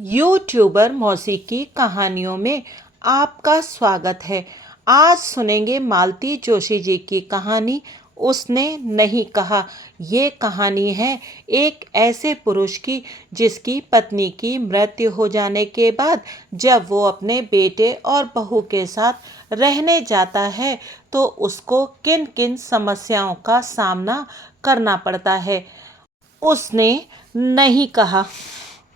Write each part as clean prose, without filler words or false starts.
YouTuber मौसीकी कहानियों में आपका स्वागत है। आज सुनेंगे मालती जोशी जी की कहानी उसने नहीं कहा। ये कहानी है एक ऐसे पुरुष की जिसकी पत्नी की मृत्यु हो जाने के बाद जब वो अपने बेटे और बहू के साथ रहने जाता है तो उसको किन किन समस्याओं का सामना करना पड़ता है। उसने नहीं कहा।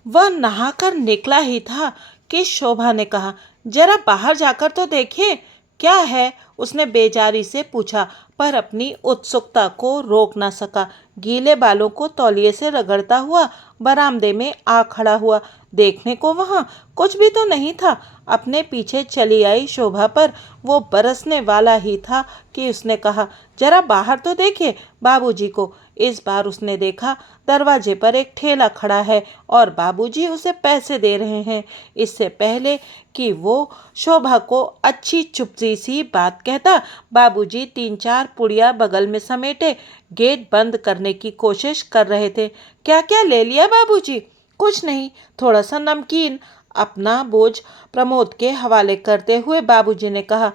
वह नहाकर निकला ही था कि शोभा ने कहा, जरा बाहर जाकर तो देखिए क्या है। उसने बेजारी से पूछा पर अपनी उत्सुकता को रोक ना सका। गीले बालों को तौलिए से रगड़ता हुआ बरामदे में आ खड़ा हुआ। देखने को वहां कुछ भी तो नहीं था। अपने पीछे चली आई शोभा पर वो बरसने वाला ही था कि उसने कहा, जरा बाहर तो देखिए बाबूजी को। इस बार उसने देखा दरवाजे पर एक ठेला खड़ा है और बाबूजी उसे पैसे दे रहे हैं। इससे पहले कि वो शोभा को अच्छी चुपसी सी बात कहता, बाबूजी 3-4 पुड़िया बगल में समेटे गेट बंद करने की कोशिश कर रहे थे। क्या क्या ले लिया बाबूजी? कुछ नहीं, थोड़ा सा नमकीन। अपना बोझ प्रमोद के हवाले करते हुए बाबूजी ने कहा,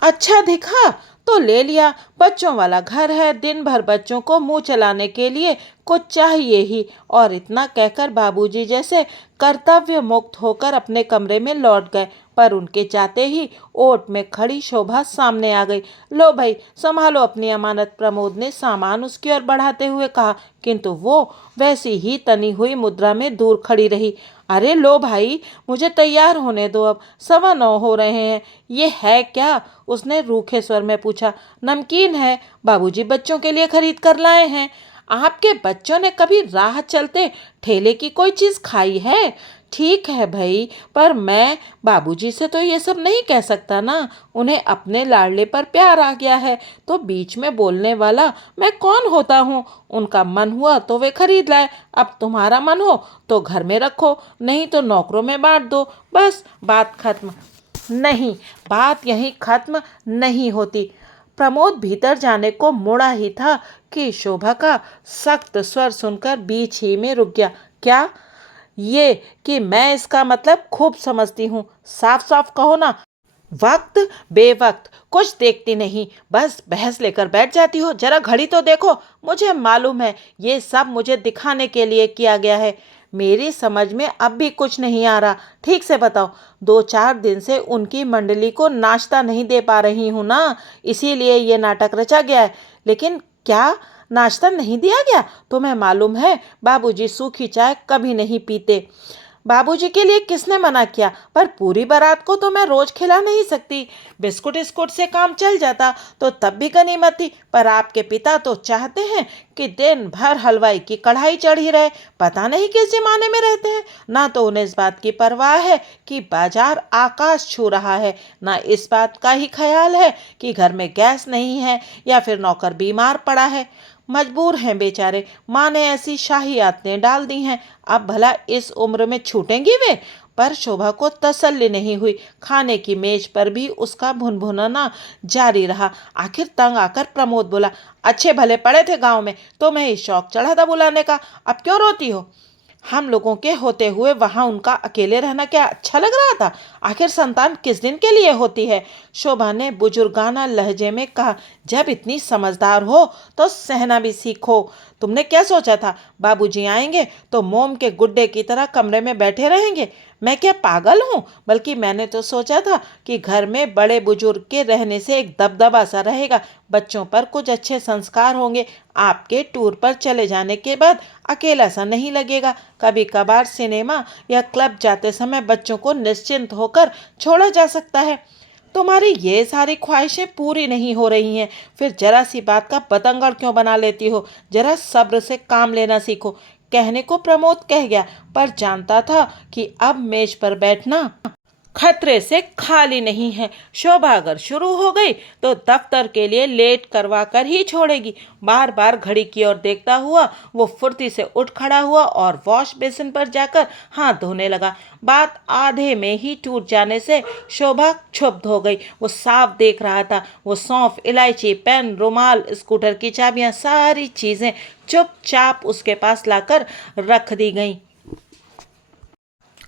अच्छा दिखा तो ले लिया। बच्चों वाला घर है, दिन भर बच्चों को मुंह चलाने के लिए कुछ चाहिए ही। और इतना कहकर बाबूजी जैसे कर्तव्य मुक्त होकर अपने कमरे में लौट गए। पर उनके जाते ही ओट में खड़ी शोभा सामने आ गई। लो भाई संभालो अपनी अमानत, प्रमोद ने सामान उसकी ओर बढ़ाते हुए कहा, किंतु वो वैसी ही तनी हुई मुद्रा में दूर खड़ी रही। अरे लो भाई, मुझे तैयार होने दो, अब 9:15 हो रहे हैं। ये है क्या? उसने रूखे स्वर में पूछा। नमकीन है, बाबूजी बच्चों के लिए खरीद कर लाए हैं। आपके बच्चों ने कभी राह चलते ठेले की कोई चीज खाई है? ठीक है भाई, पर मैं बाबूजी से तो ये सब नहीं कह सकता ना। उन्हें अपने लाडले पर प्यार आ गया है तो बीच में बोलने वाला मैं कौन होता हूँ। उनका मन हुआ तो वे खरीद लाए। अब तुम्हारा मन हो तो घर में रखो, नहीं तो नौकरों में बांट दो। बस बात खत्म। नहीं, बात यहीं खत्म नहीं होती। प्रमोद भीतर जाने को मुड़ा ही था कि शोभा का सख्त स्वर सुनकर बीच ही में रुक गया। क्या? ये कि मैं इसका मतलब खूब समझती हूँ। साफ साफ कहो ना। वक्त बेवक्त कुछ देखती नहीं, बस बहस लेकर बैठ जाती हो। जरा घड़ी तो देखो। मुझे मालूम है ये सब मुझे दिखाने के लिए किया गया है। मेरी समझ में अब भी कुछ नहीं आ रहा। ठीक से बताओ। 2-4 दिन से उनकी मंडली को नाश्ता नहीं दे पा रही हूं ना, इसीलिए ये नाटक रचा गया है। लेकिन क्या नाश्ता नहीं दिया गया? तुम्हें मालूम है बाबूजी सूखी चाय कभी नहीं पीते। बाबूजी के लिए किसने मना किया? पर पूरी बारात को तो मैं रोज खिला नहीं सकती। बिस्कुट स्कुट से काम चल जाता तो तब भी गनीमत थी। पर आपके पिता तो चाहते हैं कि दिन भर हलवाई की कढ़ाई चढ़ी रहे। पता नहीं किस जमाने में रहते हैं। ना तो उन्हें इस बात की परवाह है कि बाजार आकाश छू रहा है, ना इस बात का ही ख्याल है कि घर में गैस नहीं है या फिर नौकर बीमार पड़ा है। मजबूर हैं बेचारे, माँ ने ऐसी शाही आदतें डाल दी हैं। अब भला इस उम्र में छूटेंगी वे? पर शोभा को तसल्ली नहीं हुई। खाने की मेज पर भी उसका भुनभुनाना जारी रहा। आखिर तंग आकर प्रमोद बोला, अच्छे भले पड़े थे गांव में, तुम्हें ही शौक चढ़ा था बुलाने का। अब क्यों रोती हो? हम लोगों के होते हुए वहां उनका अकेले रहना क्या अच्छा लग रहा था? आखिर संतान किस दिन के लिए होती है? शोभा ने बुजुर्गाना लहजे में कहा, जब इतनी समझदार हो तो सहना भी सीखो। तुमने क्या सोचा था बाबूजी आएंगे तो मोम के गुड्डे की तरह कमरे में बैठे रहेंगे? मैं क्या पागल हूँ? बल्कि मैंने तो सोचा था कि घर में बड़े बुजुर्ग के रहने से एक दबदबा सा रहेगा, बच्चों पर कुछ अच्छे संस्कार होंगे। आपके टूर पर चले जाने के बाद अकेला सा नहीं लगेगा। कभी कभार सिनेमा या क्लब जाते समय बच्चों को निश्चिंत होकर छोड़ा जा सकता है। तुम्हारी ये सारी ख्वाहिशें पूरी नहीं हो रही हैं, फिर जरा सी बात का बतंगड़ क्यों बना लेती हो? जरा सब्र से काम लेना सीखो। कहने को प्रमोद कह गया, पर जानता था कि अब मेज पर बैठना खतरे से खाली नहीं है। शोभा अगर शुरू हो गई तो दफ्तर के लिए लेट करवा कर ही छोड़ेगी। बार बार घड़ी की ओर देखता हुआ वो फुर्ती से उठ खड़ा हुआ और वॉश बेसिन पर जाकर हाथ धोने लगा। बात आधे में ही टूट जाने से शोभा क्षुब्ध हो गई। वो साफ देख रहा था। वो सौंफ, इलायची, पेन, रुमाल, स्कूटर की चाबियां, सारी चीजें चुपचाप उसके पास लाकर रख दी गईं।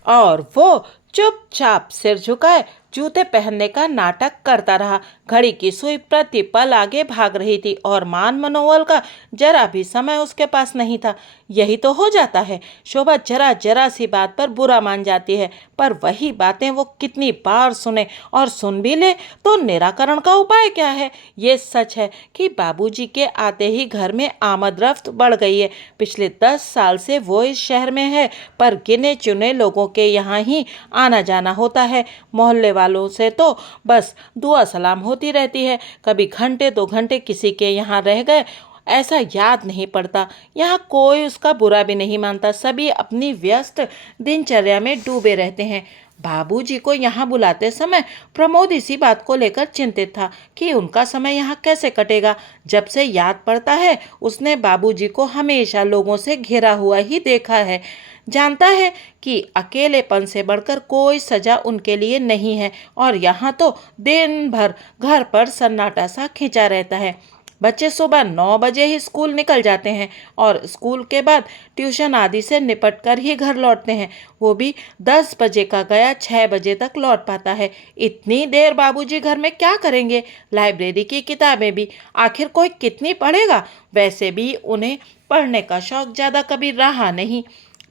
और वो चुपचाप सिर झुकाए जूते पहनने का नाटक करता रहा। घड़ी की सुई प्रति पल आगे भाग रही थी और मान मनोवल का जरा भी समय उसके पास नहीं था। यही तो हो जाता है, शोभा जरा जरा सी बात पर बुरा मान जाती है, पर वही बातें वो कितनी बार सुने और सुन भी ले तो निराकरण का उपाय क्या है। ये सच है कि बाबूजी के आते ही घर में आमदरफ्त बढ़ गई है। पिछले 10 साल से वो इस शहर में है, पर गिने चुने लोगों के यहाँ ही आना जाना होता है। मोहल्ले वालों से तो बस दुआ सलाम होती रहती है। कभी घंटे 2 घंटे किसी के यहाँ रह गए ऐसा याद नहीं पड़ता। यहाँ कोई उसका बुरा भी नहीं मानता, सभी अपनी व्यस्त दिनचर्या में डूबे रहते हैं। बाबूजी को यहाँ बुलाते समय प्रमोद इसी बात को लेकर चिंतित था कि उनका समय यहाँ कैसे कटेगा। जब से याद पड़ता है उसने बाबूजी को हमेशा लोगों से घिरा हुआ ही देखा है। जानता है कि अकेलेपन से बढ़कर कोई सजा उनके लिए नहीं है, और यहाँ तो दिन भर घर पर सन्नाटा सा खिंचा रहता है। बच्चे सुबह 9 बजे ही स्कूल निकल जाते हैं और स्कूल के बाद ट्यूशन आदि से निपट कर ही घर लौटते हैं। वो भी 10 बजे का गया 6 बजे तक लौट पाता है। इतनी देर बाबूजी घर में क्या करेंगे? लाइब्रेरी की किताबें भी आखिर कोई कितनी पढ़ेगा? वैसे भी उन्हें पढ़ने का शौक ज़्यादा कभी रहा नहीं,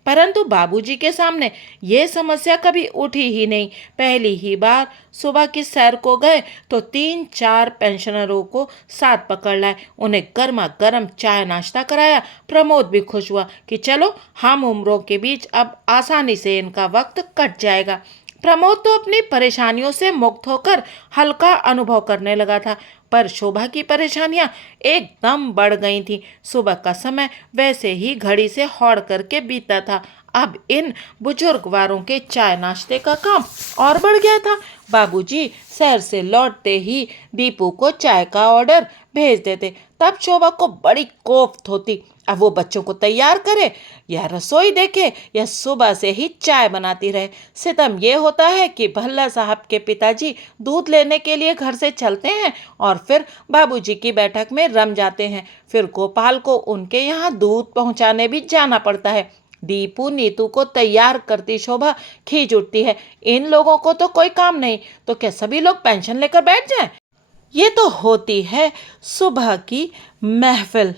परंतु बाबूजी के सामने ये समस्या कभी उठी ही नहीं। पहली ही बार सुबह की सैर को गए तो 3-4 पेंशनरों को साथ पकड़ लाए, उन्हें गर्मा गर्म चाय नाश्ता कराया। प्रमोद भी खुश हुआ कि चलो हम उम्रों के बीच अब आसानी से इनका वक्त कट जाएगा। प्रमोद तो अपनी परेशानियों से मुक्त होकर हल्का अनुभव करने लगा था, पर शोभा की परेशानियां एकदम बढ़ गई थीं। सुबह का समय वैसे ही घड़ी से हौड़ करके बीतता था, अब इन बुजुर्गवारों के चाय नाश्ते का काम और बढ़ गया था। बाबूजी शहर से लौटते ही दीपू को चाय का ऑर्डर भेज देते, तब शोभा को बड़ी कोफ्त होती। अब वो बच्चों को तैयार करे या रसोई देखे या सुबह से ही चाय बनाती रहे। सितम ये होता है कि भल्ला साहब के पिताजी दूध लेने के लिए घर से चलते हैं और फिर बाबूजी की बैठक में रम जाते हैं। फिर गोपाल को उनके यहाँ दूध पहुँचाने भी जाना पड़ता है। दीपू नीतू को तैयार करती शोभा खींच उठती है, इन लोगों को तो कोई काम नहीं, तो क्या सभी लोग पेंशन लेकर बैठ जाएं? ये तो होती है सुबह की महफिल।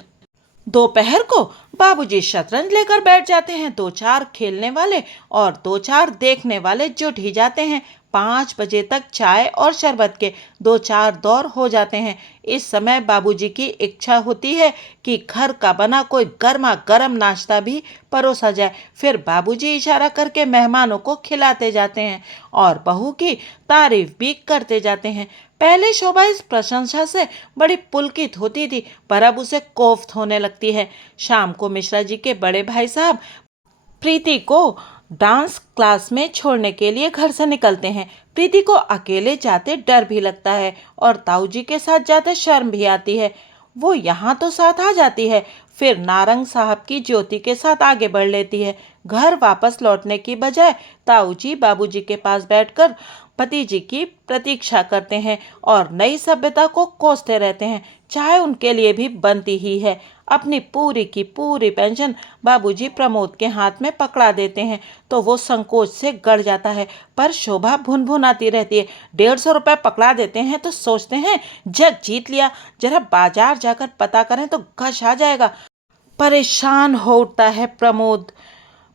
दोपहर को बाबूजी शतरंज लेकर बैठ जाते हैं। 2-4 खेलने वाले और 2-4 देखने वाले जुट ही जाते हैं। 5 बजे तक चाय और शरबत के 2-4 दौर हो जाते हैं। इस समय बाबूजी की इच्छा होती है कि घर का बना कोई गर्मा गर्म नाश्ता भी परोसा जाए। फिर बाबूजी इशारा करके मेहमानों को खिलाते जाते हैं और बहू की तारीफ भी करते जाते हैं। पहले शोभा इस प्रशंसा से बड़ी पुलकित होती थी, पर अब उसे कोफ्त होने लगती है। शाम को मिश्रा जी के बड़े भाई साहब प्रीति को डांस क्लास में छोड़ने के लिए घर से निकलते हैं। प्रीति को अकेले जाते डर भी लगता है और ताऊ जी के साथ जाते शर्म भी आती है। वो यहाँ तो साथ आ जाती है, फिर नारंग साहब की ज्योति के साथ आगे बढ़ लेती है। घर वापस लौटने की बजाय ताऊ जी बाबूजी के पास बैठकर भतीजी की प्रतीक्षा करते हैं और नई सभ्यता को कोसते रहते हैं। चाय उनके लिए भी बनती ही है। अपनी पूरी की पूरी पेंशन बाबूजी प्रमोद के हाथ में पकड़ा देते हैं तो वो संकोच से गड़ जाता है, पर शोभा भुनभुनाती रहती है। 150 रुपये पकड़ा देते हैं तो सोचते हैं जग जीत लिया, जरा बाजार जाकर पता करें तो घश आ जाएगा। परेशान हो उठता है प्रमोद।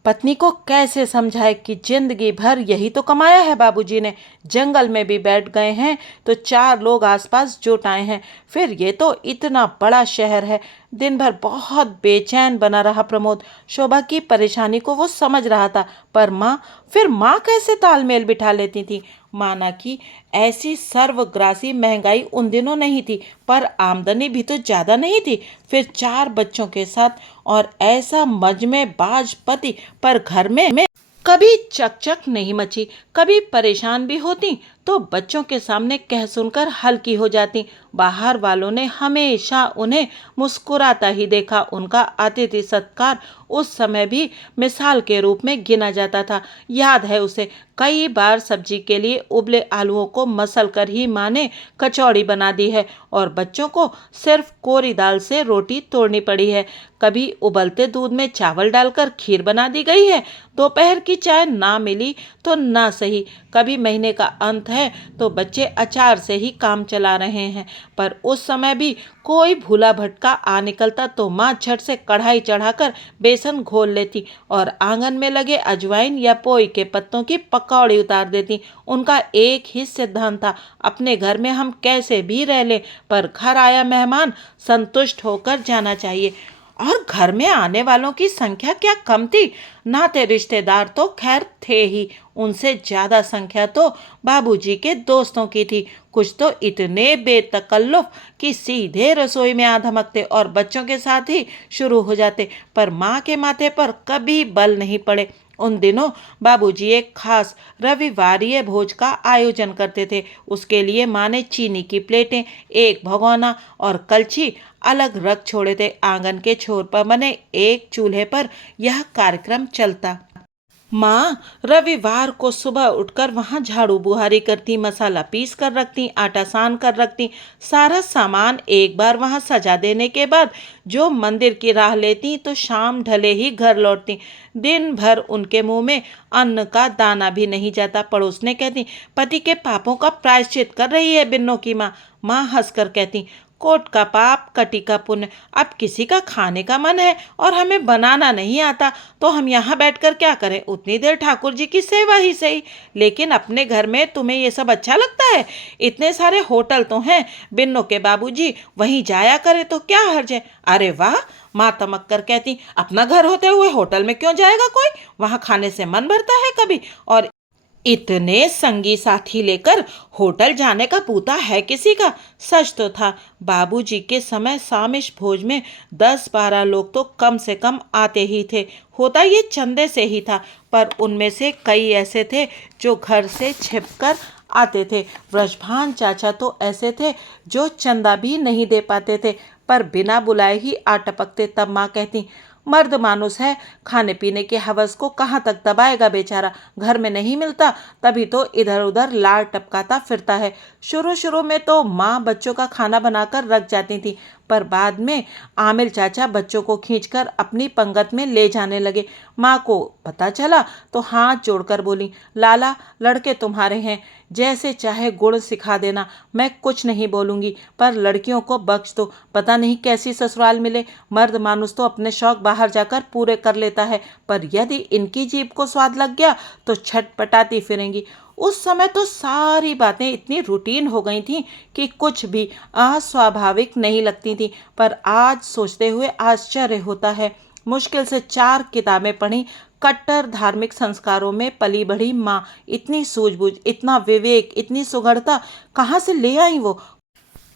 पत्नी को कैसे समझाए कि जिंदगी भर यही तो कमाया है बाबूजी ने। जंगल में भी बैठ गए हैं तो 4 लोग आसपास जुट आए हैं, फिर ये तो इतना बड़ा शहर है। दिन भर बहुत बेचैन बना रहा प्रमोद। शोभा की परेशानी को वो समझ रहा था, पर माँ कैसे तालमेल बिठा लेती थी। माना कि ऐसी सर्वग्रासी महंगाई उन दिनों नहीं थी, पर आमदनी भी तो ज़्यादा नहीं थी। फिर 4 बच्चों के साथ और ऐसा मजमे बाज पति, पर घर में कभी चकचक नहीं मची। कभी परेशान भी होती तो बच्चों के सामने कह सुनकर हल्की हो जाती। बाहर वालों ने हमेशा उन्हें मुस्कुराता ही देखा। उनका अतिथि सत्कार उस समय भी मिसाल के रूप में गिना जाता था। याद है उसे, कई बार सब्जी के लिए उबले आलूओं को मसल कर ही माँ ने कचौड़ी बना दी है और बच्चों को सिर्फ कोरी दाल से रोटी तोड़नी पड़ी है। कभी उबलते दूध में चावल डालकर खीर बना दी गई है। दोपहर की चाय ना मिली तो ना सही। कभी महीने का अंत है तो बच्चे अचार से ही काम चला रहे हैं। पर उस समय भी कोई भूला भटका आ निकलता तो माँ झट से कढ़ाई चढ़ाकर बेसन घोल लेती और आंगन में लगे अजवाइन या पोई के पत्तों की पकौड़ी उतार देती। उनका एक ही सिद्धांत था, अपने घर में हम कैसे भी रह लें, पर घर आया मेहमान संतुष्ट होकर जाना चाहिए। और घर में आने वालों की संख्या क्या कम थी। नाते रिश्तेदार तो खैर थे ही, उनसे ज्यादा संख्या तो बाबूजी के दोस्तों की थी। कुछ तो इतने बेतकल्लुफ कि सीधे रसोई में आ धमकते और बच्चों के साथ ही शुरू हो जाते, पर माँ के माथे पर कभी बल नहीं पड़े। उन दिनों बाबूजी एक खास रविवारीय भोज का आयोजन करते थे। उसके लिए माँ ने चीनी की प्लेटें, एक भगोना और कलछी अलग रख छोड़े थे। आंगन के छोर पर बने एक चूल्हे पर यह कार्यक्रम चलता। माँ रविवार को सुबह उठकर वहां झाड़ू बुहारी करती, मसाला पीस कर रखती, आटा सान कर रखती। सारा सामान एक बार वहां सजा देने के बाद जो मंदिर की राह लेती तो शाम ढले ही घर लौटती। दिन भर उनके मुंह में अन्न का दाना भी नहीं जाता। पड़ोसने कहती, पति के पापों का प्रायश्चित कर रही है बिन्नों की माँ। माँ हंसकर कहती, कोट का पाप कटी का पुण्य। अब किसी का खाने का मन है और हमें बनाना नहीं आता तो हम यहाँ बैठकर क्या करें, उतनी देर ठाकुर जी की सेवा ही सही। लेकिन अपने घर में तुम्हें ये सब अच्छा लगता है? इतने सारे होटल तो हैं, बिन्नों के बाबूजी वहीं जाया करे तो क्या हर्ज है। अरे वाह, माँ तमक कर कहती, अपना घर होते हुए होटल में क्यों जाएगा कोई, वहां खाने से मन भरता है कभी। और इतने संगी साथी लेकर होटल जाने का पूता है किसी का। सच तो था, बाबूजी के समय सामिश भोज में 10-12 लोग तो कम से कम आते ही थे। होता ये चंदे से ही था, पर उनमें से कई ऐसे थे जो घर से छिपकर आते थे। ब्रजभान चाचा तो ऐसे थे जो चंदा भी नहीं दे पाते थे, पर बिना बुलाए ही आ टपकते। तब माँ कहती, मर्द मानुस है, खाने पीने के हवस को कहाँ तक दबाएगा बेचारा। घर में नहीं मिलता तभी तो इधर उधर लार टपकाता फिरता है। शुरू शुरू में तो माँ बच्चों का खाना बनाकर रख जाती थी, पर बाद में आमिर चाचा बच्चों को खींचकर अपनी पंगत में ले जाने लगे। माँ को पता चला तो हाथ जोड़कर बोली, लाला लड़के तुम्हारे हैं, जैसे चाहे गुण सिखा देना, मैं कुछ नहीं बोलूंगी, पर लड़कियों को बख्श दो। पता नहीं कैसी ससुराल मिले। मर्द मानुस तो अपने शौक बाहर जाकर पूरे कर लेता है, पर यदि इनकी जीभ को स्वाद लग गया तो छटपटाती फिरेंगी। उस समय तो सारी बातें इतनी रूटीन हो गई थीं कि कुछ भी अस्वाभाविक नहीं लगती थी, पर आज सोचते हुए आश्चर्य होता है। मुश्किल से 4 किताबें पढ़ी, कट्टर धार्मिक संस्कारों में पली बढ़ी माँ इतनी सूझबूझ, इतना विवेक, इतनी सुघड़ता कहाँ से ले आई वो?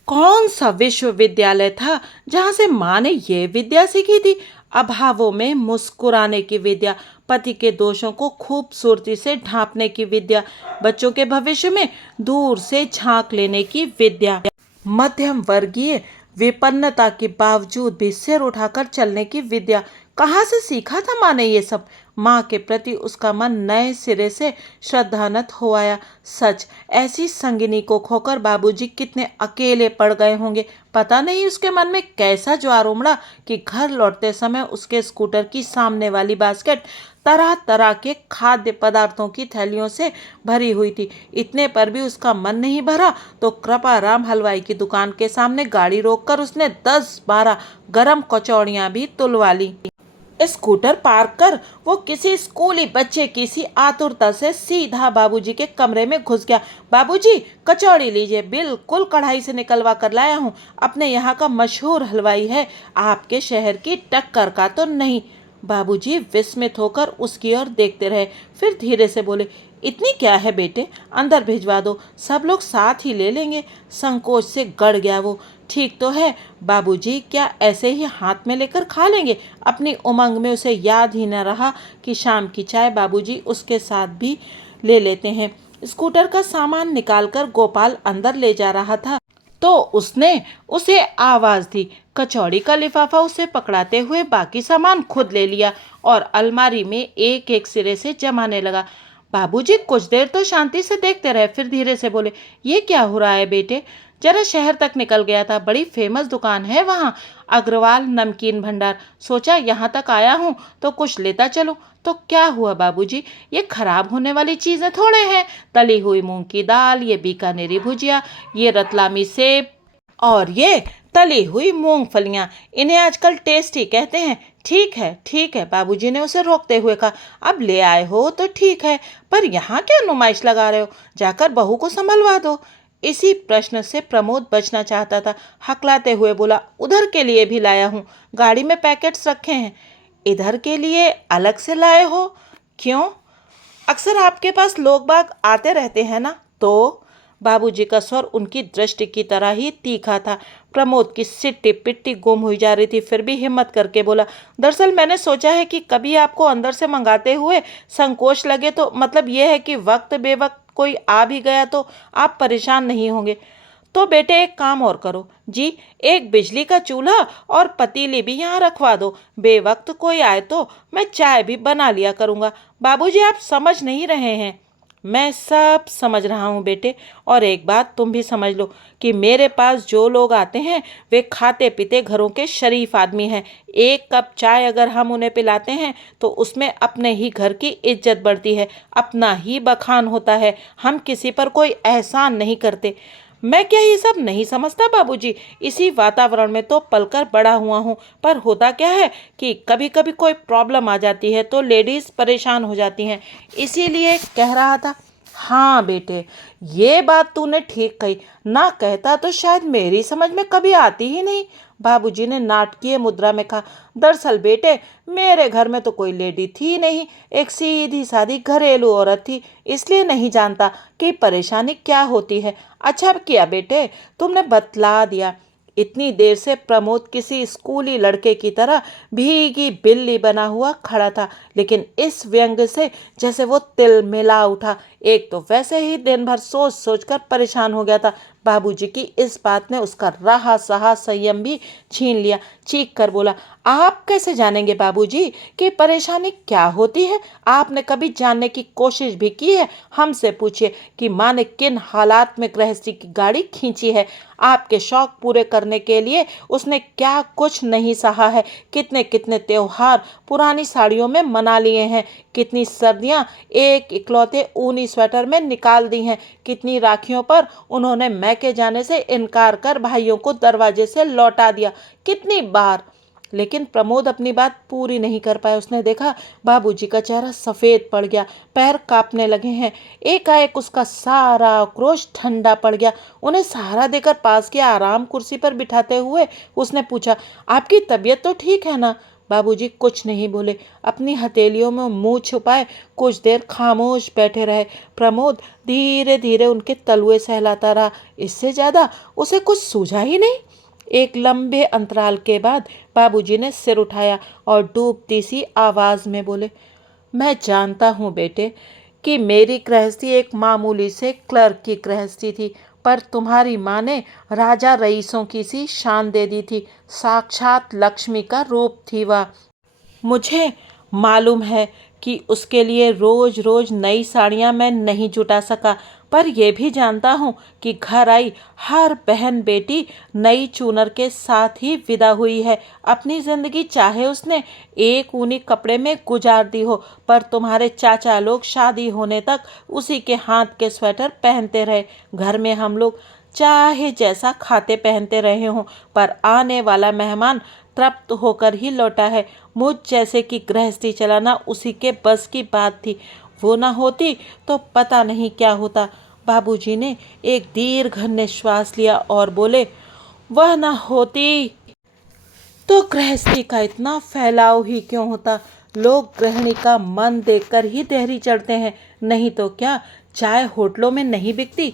कौन सा विश्वविद्यालय था जहाँ से माँ ने ये विद्या सीखी थी? अभावों में मुस्कुराने की विद्या, पति के दोषों को खूबसूरती से ढांपने की विद्या, बच्चों के भविष्य में दूर से झांक लेने की विद्या, मध्यम वर्गीय विपन्नता के बावजूद भी सिर उठाकर चलने की विद्या। कहाँ से सीखा था माँ ने ये सब? माँ के प्रति उसका मन नए सिरे से श्रद्धानत हो आया। सच, ऐसी संगिनी को खोकर बाबूजी कितने अकेले पड़ गए होंगे। पता नहीं उसके मन में कैसा ज्वार उमड़ा कि घर लौटते समय उसके स्कूटर की सामने वाली बास्केट तरह तरह के खाद्य पदार्थों की थैलियों से भरी हुई थी। इतने पर भी उसका मन नहीं भरा तो कृपाराम हलवाई की दुकान के सामने गाड़ी रोककर उसने 10-12 गरम कचौड़ियाँ भी तुलवा ली। स्कूटर पार्क कर वो किसी स्कूली बच्चे की सी आतुरता से सीधा बाबूजी के कमरे में घुस गया। बाबूजी कचौड़ी लीजिए, बिल्कुल कढ़ाई से निकलवा कर लाया हूँ, अपने यहाँ का मशहूर हलवाई है, आपके शहर की टक्कर का तो नहीं। बाबूजी विस्मित होकर उसकी ओर देखते रहे, फिर धीरे से बोले, इतनी क्या है बेटे, अंदर भिजवा दो, सब लोग साथ ही ले लेंगे। संकोच से गड़ गया वो। ठीक तो है बाबूजी, क्या ऐसे ही हाथ में लेकर खा लेंगे? अपनी उमंग में उसे याद ही न रहा कि शाम की चाय बाबूजी उसके साथ भी ले लेते हैं। स्कूटर का सामान निकालकर गोपाल अंदर ले जा रहा था तो उसने उसे आवाज दी। कचौड़ी का लिफाफा उसे पकड़ाते हुए बाकी सामान खुद ले लिया और अलमारी में एक एक सिरे से जमाने लगा। बाबूजी कुछ देर तो शांति से देखते रहे, फिर धीरे से बोले, ये क्या हो रहा है बेटे? जरा शहर तक निकल गया था, बड़ी फेमस दुकान है वहाँ, अग्रवाल नमकीन भंडार। सोचा यहाँ तक आया हूँ तो कुछ लेता चलूं। तो क्या हुआ बाबूजी, ये खराब होने वाली चीजें थोड़े हैं। तली हुई मूंग की दाल, ये बीकानेरी भुजिया, ये रतलामी सेब और ये तली हुई मूंगफलियां, इन्हें आजकल टेस्टी कहते हैं। ठीक है बाबूजी ने उसे रोकते हुए कहा, अब ले आए हो तो ठीक है, पर यहाँ क्या नुमाइश लगा रहे हो? जाकर बहू को संभलवा दो। इसी प्रश्न से प्रमोद बचना चाहता था, हकलाते हुए बोला, उधर के लिए भी लाया हूँ, गाड़ी में पैकेट्स रखे हैं। इधर के लिए अलग से लाए हो? क्यों? अक्सर आपके पास लोग बाग आते रहते हैं ना। तो बाबूजी का स्वर उनकी दृष्टि की तरह ही तीखा था। प्रमोद की सिट्टी पिट्टी गुम हुई जा रही थी, फिर भी हिम्मत करके बोला, दरअसल मैंने सोचा है कि कभी आपको अंदर से मंगाते हुए संकोच लगे तो मतलब यह है कि वक्त बेवक्त कोई आ भी गया तो आप परेशान नहीं होंगे। तो बेटे एक काम और करो जी, एक बिजली का चूल्हा और पतीली भी यहाँ रखवा दो। बेवक्त कोई आए तो मैं चाय भी बना लिया करूँगा। बाबूजी आप समझ नहीं रहे हैं। मैं सब समझ रहा हूँ बेटे, और एक बात तुम भी समझ लो कि मेरे पास जो लोग आते हैं वे खाते पीते घरों के शरीफ आदमी हैं। एक कप चाय अगर हम उन्हें पिलाते हैं तो उसमें अपने ही घर की इज्जत बढ़ती है, अपना ही बखान होता है। हम किसी पर कोई एहसान नहीं करते। मैं क्या ये सब नहीं समझता बाबूजी? इसी वातावरण में तो पलकर बड़ा हुआ हूँ, पर होता क्या है कि कभी कभी कोई प्रॉब्लम आ जाती है तो लेडीज़ परेशान हो जाती हैं, इसीलिए कह रहा था। हाँ बेटे, ये बात तूने ठीक कही, ना कहता तो शायद मेरी समझ में कभी आती ही नहीं। बाबूजी ने नाटकीय मुद्रा में कहा, दरअसल बेटे मेरे घर में तो कोई लेडी थी नहीं, एक सीधी सादी घरेलू औरत थी, इसलिए नहीं जानता कि परेशानी क्या होती है। अच्छा किया बेटे तुमने बतला दिया। इतनी देर से प्रमोद किसी स्कूली लड़के की तरह भीगी बिल्ली बना हुआ खड़ा था, लेकिन इस व्यंग से जैसे वो तिल मिला उठा। एक तो वैसे ही दिन भर सोच सोच कर परेशान हो गया था, बाबूजी की इस बात ने उसका रहा सहा संयम भी छीन लिया। चीख कर बोला, आप कैसे जानेंगे बाबूजी कि परेशानी क्या होती है? आपने कभी जानने की कोशिश भी की है? हमसे पूछिए कि माँ ने किन हालात में गृहस्थी की गाड़ी खींची है। आपके शौक पूरे करने के लिए उसने क्या कुछ नहीं सहा है। कितने कितने त्योहार पुरानी साड़ियों में मना लिए हैं, कितनी सर्दियां एक इकलौते ऊनी स्वेटर में निकाल दी हैं, कितनी राखियों पर उन्होंने मैके जाने से इनकार कर भाइयों को दरवाजे से लौटा दिया, कितनी बार। लेकिन प्रमोद अपनी बात पूरी नहीं कर पाया। उसने देखा बाबूजी का चेहरा सफ़ेद पड़ गया, पैर कांपने लगे हैं। एकाएक उसका सारा क्रोध ठंडा पड़ गया। उन्हें सहारा देकर पास की आराम कुर्सी पर बिठाते हुए उसने पूछा, आपकी तबीयत तो ठीक है ना? बाबूजी कुछ नहीं बोले, अपनी हथेलियों में मुंह छुपाए कुछ देर खामोश बैठे रहे। प्रमोद धीरे धीरे उनके तलुए सहलाता रहा, इससे ज़्यादा उसे कुछ सूझा ही नहीं। एक लंबे अंतराल के बाद बाबूजी ने सिर उठाया और डूबती सी आवाज़ में बोले, मैं जानता हूँ बेटे कि मेरी गृहस्थी एक मामूली से क्लर्क की गृहस्थी थी, पर तुम्हारी माँ ने राजा रईसों की सी शान दे दी थी। साक्षात लक्ष्मी का रूप थी वह। मुझे मालूम है कि उसके लिए रोज रोज नई साड़ियाँ मैं नहीं जुटा सका, पर यह भी जानता हूँ कि घर आई हर बहन बेटी नई चूनर के साथ ही विदा हुई है। अपनी जिंदगी चाहे उसने एक ऊनी कपड़े में गुजार दी हो, पर तुम्हारे चाचा लोग शादी होने तक उसी के हाथ के स्वेटर पहनते रहे। घर में हम लोग चाहे जैसा खाते पहनते रहे हों, पर आने वाला मेहमान तृप्त होकर ही लौटा है। मुझ जैसे कि गृहस्थी चलाना उसी के बस की बात थी। वो ना होती तो पता नहीं क्या होता। बाबूजी ने एक दीर्घ निश्वास लिया और बोले, वह ना होती तो गृहस्थी का इतना फैलाव ही क्यों होता? लोग गृहिणी का मन देखकर ही देहरी चढ़ते हैं, नहीं तो क्या चाय होटलों में नहीं बिकती?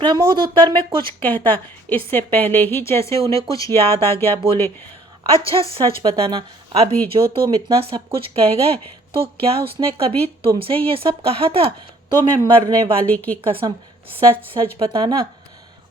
प्रमोद उत्तर में कुछ कहता, इससे पहले ही जैसे उन्हें कुछ याद आ गया, बोले, अच्छा सच बताना, अभी जो तुम इतना सब कुछ कह गए तो क्या उसने कभी तुमसे ये सब कहा था? तो मैं मरने वाली की कसम, सच सच बताना।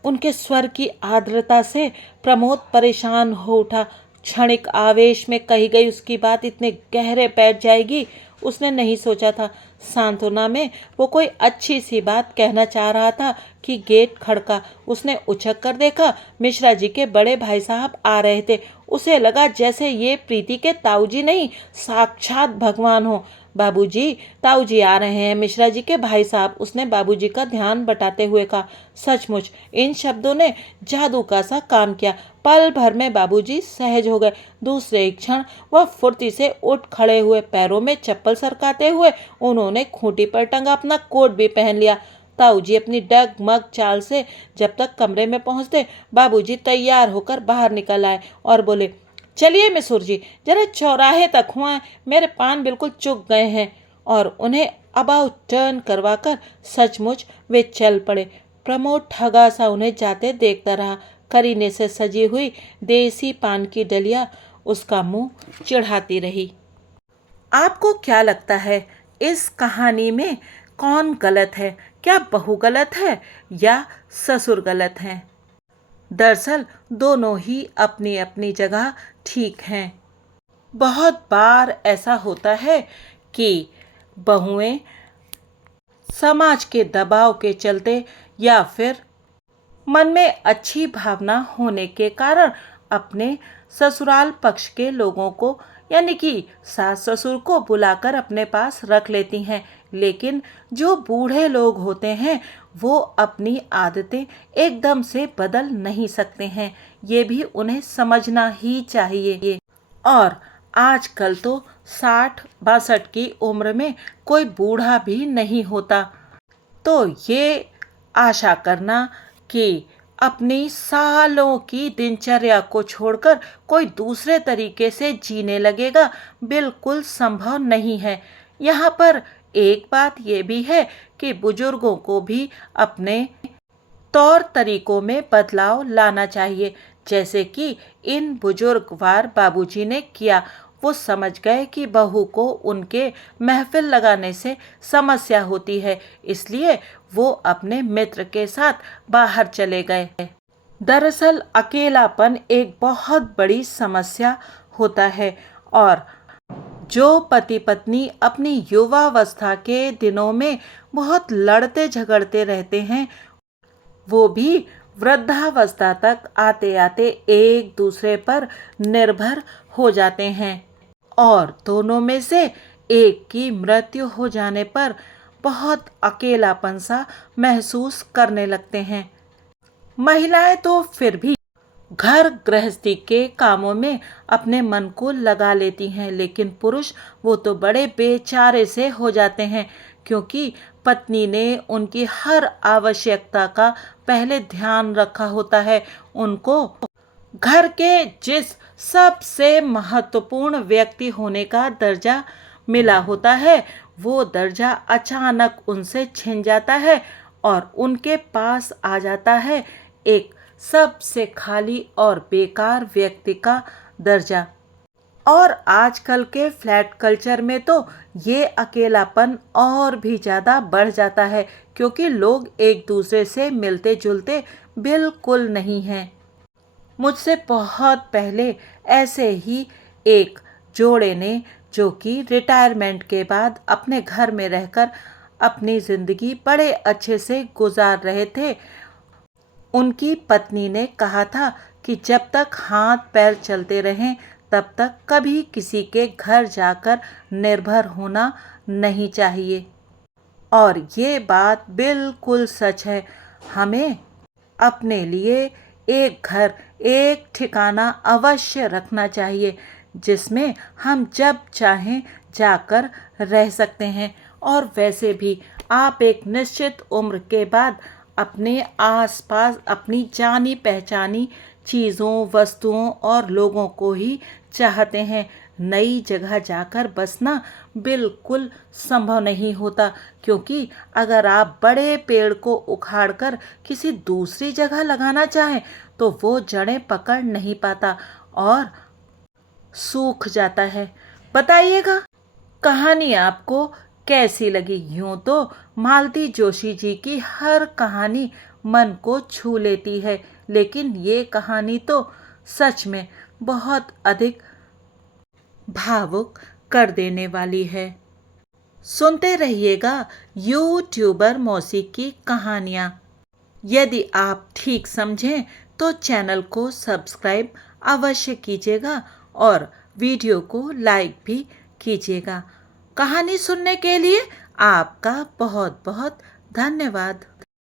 उनके स्वर की आर्द्रता से प्रमोद परेशान हो उठा। क्षणिक आवेश में कही गई उसकी बात इतने गहरे बैठ जाएगी उसने नहीं सोचा था। सांत्वना में वो कोई अच्छी सी बात कहना चाह रहा था कि गेट खड़का। उसने उछक कर देखा, मिश्रा जी के बड़े भाई साहब आ रहे थे। उसे लगा जैसे ये प्रीति के ताऊजी नहीं, साक्षात भगवान हो। बाबूजी, ताऊजी आ रहे हैं, मिश्रा जी के भाई साहब, उसने बाबूजी का ध्यान बटाते हुए कहा। सचमुच इन शब्दों ने जादू का सा काम किया। पल भर में बाबूजी सहज हो गए। दूसरे ही क्षण वह फुर्ती से उठ खड़े हुए। पैरों में चप्पल सरकाते हुए उन्होंने खूंटी पर टंगा अपना कोट भी पहन लिया। ताऊजी अपनी डगमग चाल से जब तक कमरे में पहुंचते, बाबूजी तैयार होकर बाहर निकल आए और बोले, चलिए मिसुर जी, जरा चौराहे तक हुआ, मेरे पान बिल्कुल चुक गए हैं। और उन्हें अबाउट टर्न करवाकर सचमुच वे चल पड़े। प्रमोद ठगा सा उन्हें जाते देखता रहा। करीने से सजी हुई देसी पान की डलिया उसका मुंह चिढ़ाती रही। आपको क्या लगता है इस कहानी में कौन गलत है? क्या बहू गलत है या ससुर गलत है? दरअसल दोनों ही अपनी अपनी जगह ठीक हैं। बहुत बार ऐसा होता है कि बहुएं समाज के दबाव के चलते या फिर मन में अच्छी भावना होने के कारण अपने ससुराल पक्ष के लोगों को यानी कि सास ससुर को बुलाकर अपने पास रख लेती हैं। लेकिन जो बूढ़े लोग होते हैं वो अपनी आदतें एकदम से बदल नहीं सकते हैं। ये भी उन्हें समझना ही चाहिए। और आजकल तो 60-62 की उम्र में कोई बूढ़ा भी नहीं होता। तो ये आशा करना कि अपनी सालों की दिनचर्या को छोड़कर कोई दूसरे तरीके से जीने लगेगा, बिल्कुल संभव नहीं है। यहाँ पर एक बात ये भी है कि बुजुर्गों को भी अपने तौर तरीकों में बदलाव लाना चाहिए, जैसे कि इन बुजुर्गवार बाबूजी ने किया। वो समझ गए कि बहू को उनके महफिल लगाने से समस्या होती है, इसलिए वो अपने मित्र के साथ बाहर चले गए। दरअसल अकेलापन एक बहुत बड़ी समस्या होता है और जो पति पत्नी अपनी युवावस्था के दिनों में बहुत लड़ते झगड़ते रहते हैं, वो भी वृद्धावस्था तक आते आते एक दूसरे पर निर्भर हो जाते हैं और दोनों में से एक की मृत्यु हो जाने पर बहुत अकेलापन सा महसूस करने लगते हैं। महिलाएं तो फिर भी घर गृहस्थी के कामों में अपने मन को लगा लेती हैं, लेकिन पुरुष वो तो बड़े बेचारे से हो जाते हैं, क्योंकि पत्नी ने उनकी हर आवश्यकता का पहले ध्यान रखा होता है। उनको घर के जिस सबसे महत्वपूर्ण व्यक्ति होने का दर्जा मिला होता है, वो दर्जा अचानक उनसे छिन जाता है और उनके पास आ जाता है एक सबसे खाली और बेकार व्यक्ति का दर्जा। और आजकल के फ्लैट कल्चर में तो ये अकेलापन और भी ज़्यादा बढ़ जाता है, क्योंकि लोग एक दूसरे से मिलते जुलते बिल्कुल नहीं हैं। मुझसे बहुत पहले ऐसे ही एक जोड़े ने, जो कि रिटायरमेंट के बाद अपने घर में रहकर अपनी ज़िंदगी बड़े अच्छे से गुजार रहे थे, उनकी पत्नी ने कहा था कि जब तक हाथ पैर चलते रहें तब तक कभी किसी के घर जाकर निर्भर होना नहीं चाहिए। और ये बात बिल्कुल सच है। हमें अपने लिए एक घर, एक ठिकाना अवश्य रखना चाहिए, जिसमें हम जब चाहें जाकर रह सकते हैं। और वैसे भी आप एक निश्चित उम्र के बाद अपने आसपास अपनी जानी पहचानी चीज़ों, वस्तुओं और लोगों को ही चाहते हैं। नई जगह जाकर बसना बिल्कुल संभव नहीं होता, क्योंकि अगर आप बड़े पेड़ को उखाड़कर किसी दूसरी जगह लगाना चाहें तो वो जड़ें पकड़ नहीं पाता और सूख जाता है। बताइएगा, कहानी आपको कैसी लगी? यूं तो मालती जोशी जी की हर कहानी मन को छू लेती है, लेकिन ये कहानी तो सच में बहुत अधिक भावुक कर देने वाली है। सुनते रहिएगा यूट्यूबर मौसी की कहानियाँ। यदि आप ठीक समझें तो चैनल को सब्सक्राइब अवश्य कीजिएगा और वीडियो को लाइक भी कीजिएगा। कहानी सुनने के लिए आपका बहुत बहुत धन्यवाद।